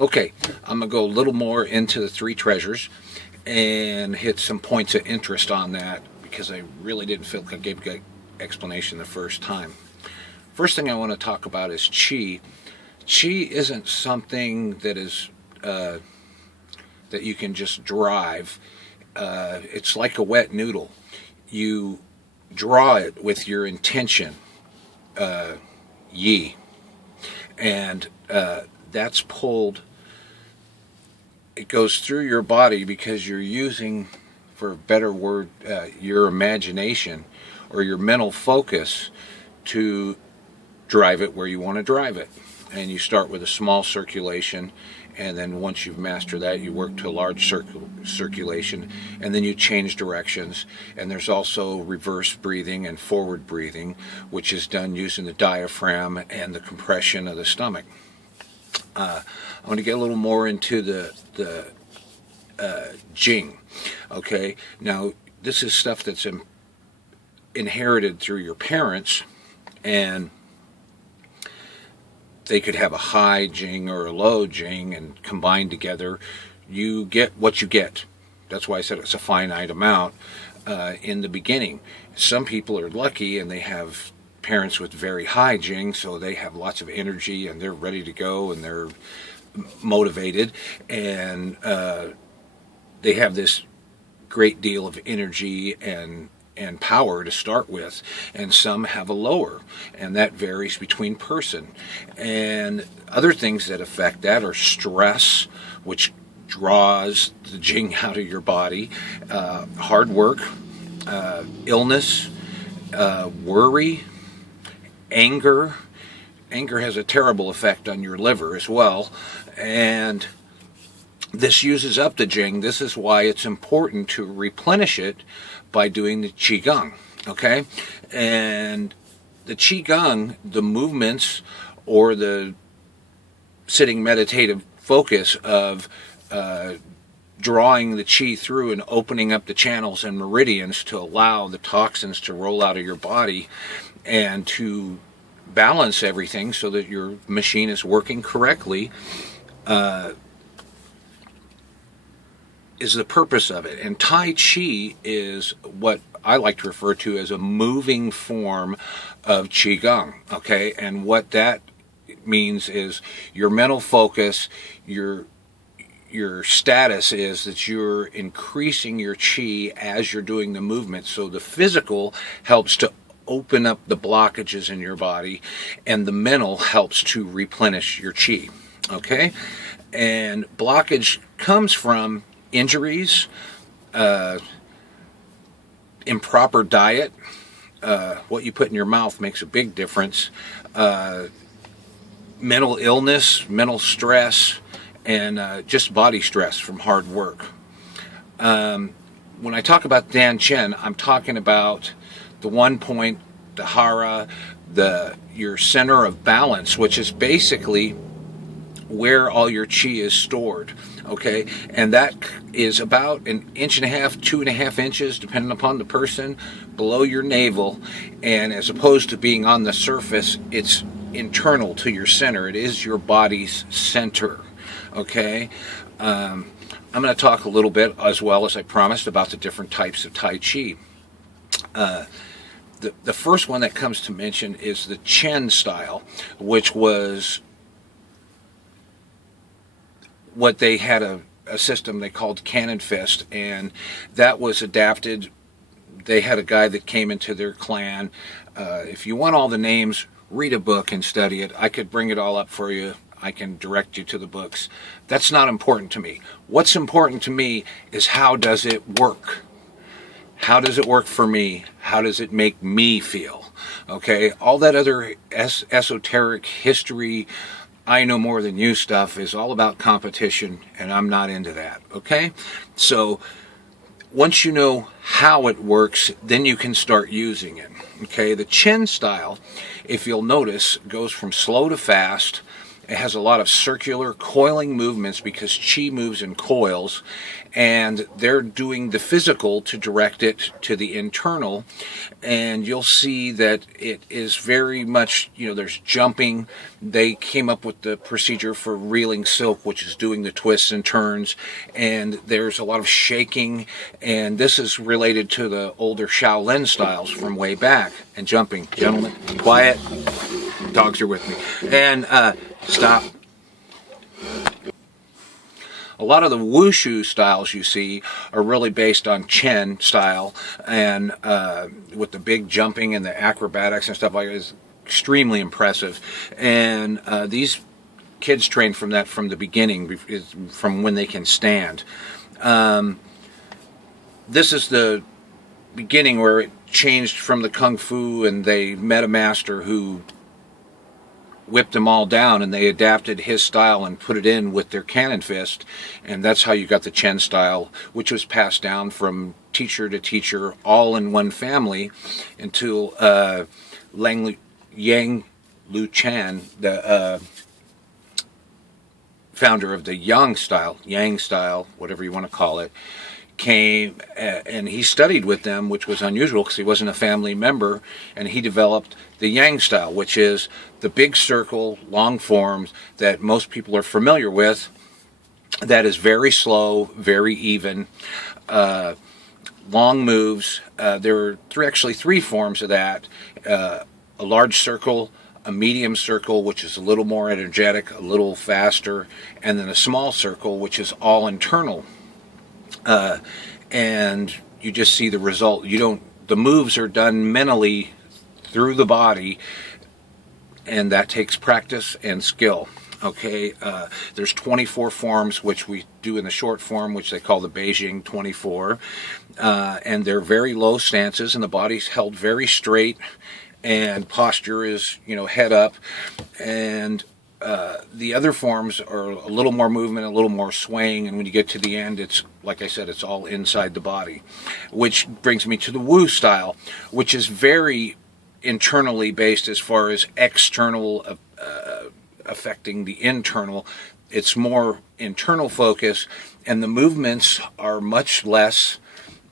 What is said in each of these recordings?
Okay, I'm going to go a little more into the three treasures and hit some points of interest on that because I really didn't feel like I gave a good explanation the first time. First thing I want to talk about is chi. Chi isn't something that is that you can just drive. It's like a wet noodle. You draw it with your intention, yi, and that's pulled. It goes through your body because you're using, for a better word, your imagination or your mental focus to drive it where you want to drive it. And you start with a small circulation, and then once you've mastered that, you work to a large circulation, and then you change directions. And there's also reverse breathing and forward breathing, which is done using the diaphragm and the compression of the stomach. I want to get a little more into the Jing. Okay, now this is stuff that's inherited through your parents, and they could have a high Jing or a low Jing, and combined together, you get what you get. That's why I said it's a finite amount in the beginning. Some people are lucky and they have parents with very high Jing, so they have lots of energy and they're ready to go and they're motivated, and they have this great deal of energy and power to start with. And some have a lower, and that varies between person. And other things that affect that are stress, which draws the Jing out of your body, hard work, illness, worry, anger. Anger has a terrible effect on your liver as well, and this uses up the Jing. This is why it's important to replenish it by doing the Qigong, okay? And the Qigong, the movements or the sitting meditative focus of drawing the Qi through and opening up the channels and meridians to allow the toxins to roll out of your body and to balance everything so that your machine is working correctly, is the purpose of it. And Tai Chi is what I like to refer to as a moving form of Qigong, okay? And what that means is your mental focus, your status is that you're increasing your Qi as you're doing the movement. So the physical helps to open up the blockages in your body, and the mental helps to replenish your Qi, okay? And blockage comes from injuries, improper diet. What you put in your mouth makes a big difference. Mental illness, mental stress, and just body stress from hard work. When I talk about Dan Chen, I'm talking about the 1 point, the hara, your center of balance, which is basically where all your Qi is stored, okay? And that is about 1.5 inches, 2.5 inches, depending upon the person, below your navel. And as opposed to being on the surface, it's internal to your center. It is your body's center, okay? I'm going to talk a little bit, as well as I promised, about the different types of Tai Chi. The first one that comes to mention is the Chen style, which was what they had a system they called Cannon Fist, and that was adapted. They had a guy that came into their clan. If you want all the names, read a book and study it. I could bring it all up for you. I can direct you to the books. That's not important to me. What's important to me is how does it work? How does it work for me? How does it make me feel? Okay, all that other esoteric history, I know more than you stuff is all about competition, and I'm not into that, okay? So once you know how it works, then you can start using it, okay? The Chen style, if you'll notice, goes from slow to fast, It has a lot of circular coiling movements because chi moves in coils, and they're doing the physical to direct it to the internal. And you'll see that it is very much, there's jumping. They came up with the procedure for reeling silk, which is doing the twists and turns, and there's a lot of shaking, and this is related to the older Shaolin styles from way back. And jumping. Gentlemen, quiet. Dogs are with me. And stop. A lot of the wushu styles you see are really based on Chen style, and with the big jumping and the acrobatics and stuff like that is extremely impressive. And these kids train from that from the beginning, from when they can stand. This is the beginning where it changed from the kung fu, and they met a master who whipped them all down, and they adapted his style and put it in with their cannon fist, and that's how you got the Chen style, which was passed down from teacher to teacher, all in one family, until Yang Lu Chan, the founder of the Yang style, whatever you want to call it, came and he studied with them, which was unusual because he wasn't a family member, and he developed the Yang style, which is the big circle, long forms that most people are familiar with, that is very slow, very even, long moves. There are actually three forms of that: a large circle, a medium circle, which is a little more energetic, a little faster, and then a small circle, which is all internal. And you just see the result. The moves are done mentally through the body, and that takes practice and skill. Okay, there's 24 forms, which we do in the short form, which they call the Beijing 24, and they're very low stances, and the body's held very straight, and posture is, head up, and the other forms are a little more movement, a little more swaying, and when you get to the end, it's, like I said, it's all inside the body. Which brings me to the Wu style, which is very internally based as far as external affecting the internal. It's more internal focus, and the movements are much less,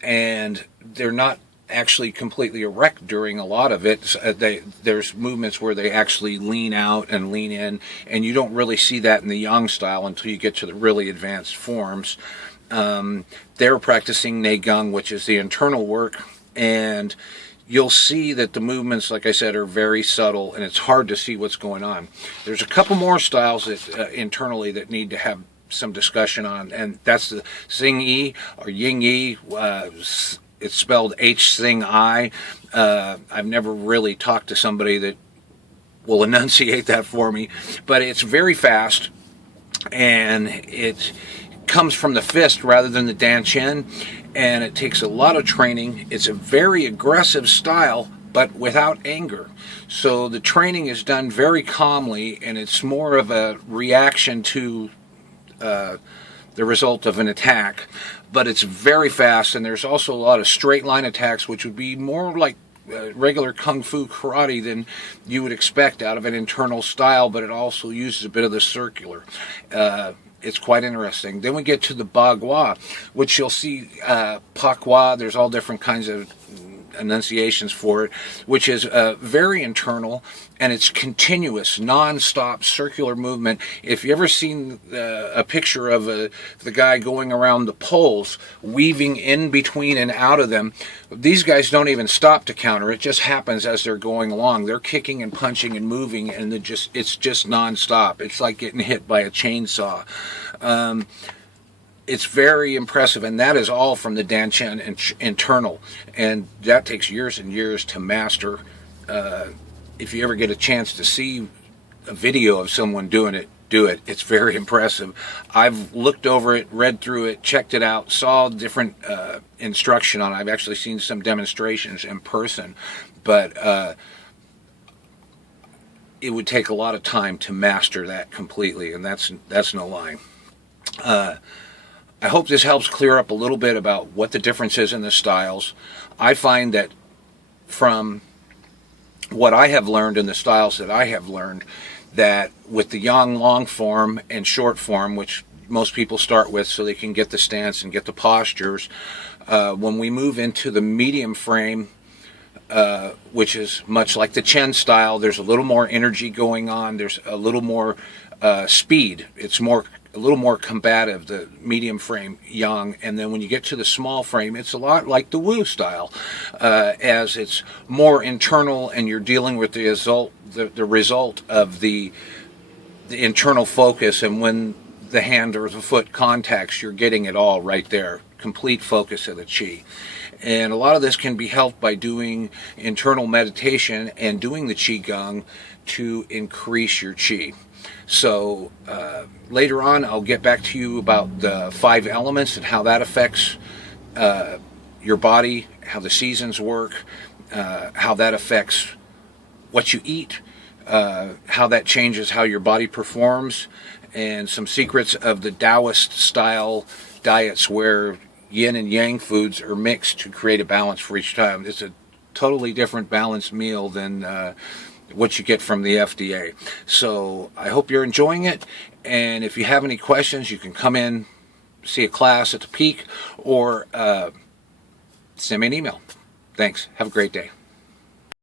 and they're not actually completely erect during a lot of it. There's movements where they actually lean out and lean in, and you don't really see that in the Yang style until you get to the really advanced forms. They're practicing Neigong, which is the internal work, and you'll see that the movements, like I said, are very subtle, and it's hard to see what's going on. There's a couple more styles that internally that need to have some discussion on, and that's the Xing Yi or Ying Yi. It's spelled H-Xing-I. I've never really talked to somebody that will enunciate that for me, but it's very fast, and it comes from the fist rather than the Dan Chen, and it takes a lot of training. It's a very aggressive style, but without anger. So the training is done very calmly, and it's more of a reaction to the result of an attack. But it's very fast, and there's also a lot of straight line attacks, which would be more like regular kung fu karate than you would expect out of an internal style, but it also uses a bit of the circular. It's quite interesting. Then we get to the Bagua, which you'll see Pakwa. There's all different kinds of enunciations for it, which is very internal, and it's continuous, non-stop circular movement. If you ever seen a picture of the guy going around the poles, weaving in between and out of them, these guys don't even stop to counter. It just happens as they're going along. They're kicking and punching and moving, and it's just non-stop. It's like getting hit by a chainsaw. It's very impressive, and that is all from the Dan Chen internal, and that takes years and years to master. If you ever get a chance to see a video of someone doing it, do it. It's very impressive. I've looked over it, read through it, checked it out, saw different instruction on it. I've actually seen some demonstrations in person, but it would take a lot of time to master that completely, and that's no lie. I hope this helps clear up a little bit about what the difference is in the styles. I find that from what I have learned and the styles that I have learned, that with the yang long form and short form, which most people start with so they can get the stance and get the postures, when we move into the medium frame, which is much like the Chen style, there's a little more energy going on, there's a little more speed, it's a little more combative, the medium frame yang. And then when you get to the small frame, it's a lot like the Wu style, as it's more internal and you're dealing with the result of the internal focus. And when the hand or the foot contacts, you're getting it all right there, complete focus of the chi. And a lot of this can be helped by doing internal meditation and doing the qigong to increase your chi. So later on, I'll get back to you about the 5 elements and how that affects your body, how the seasons work, how that affects what you eat, how that changes how your body performs, and some secrets of the Taoist style diets where yin and yang foods are mixed to create a balance for each time. It's a totally different balanced meal than what you get from the FDA. So I hope you're enjoying it, and if you have any questions, you can come in, see a class at the Peak, or send me an email. Thanks. Have a great day.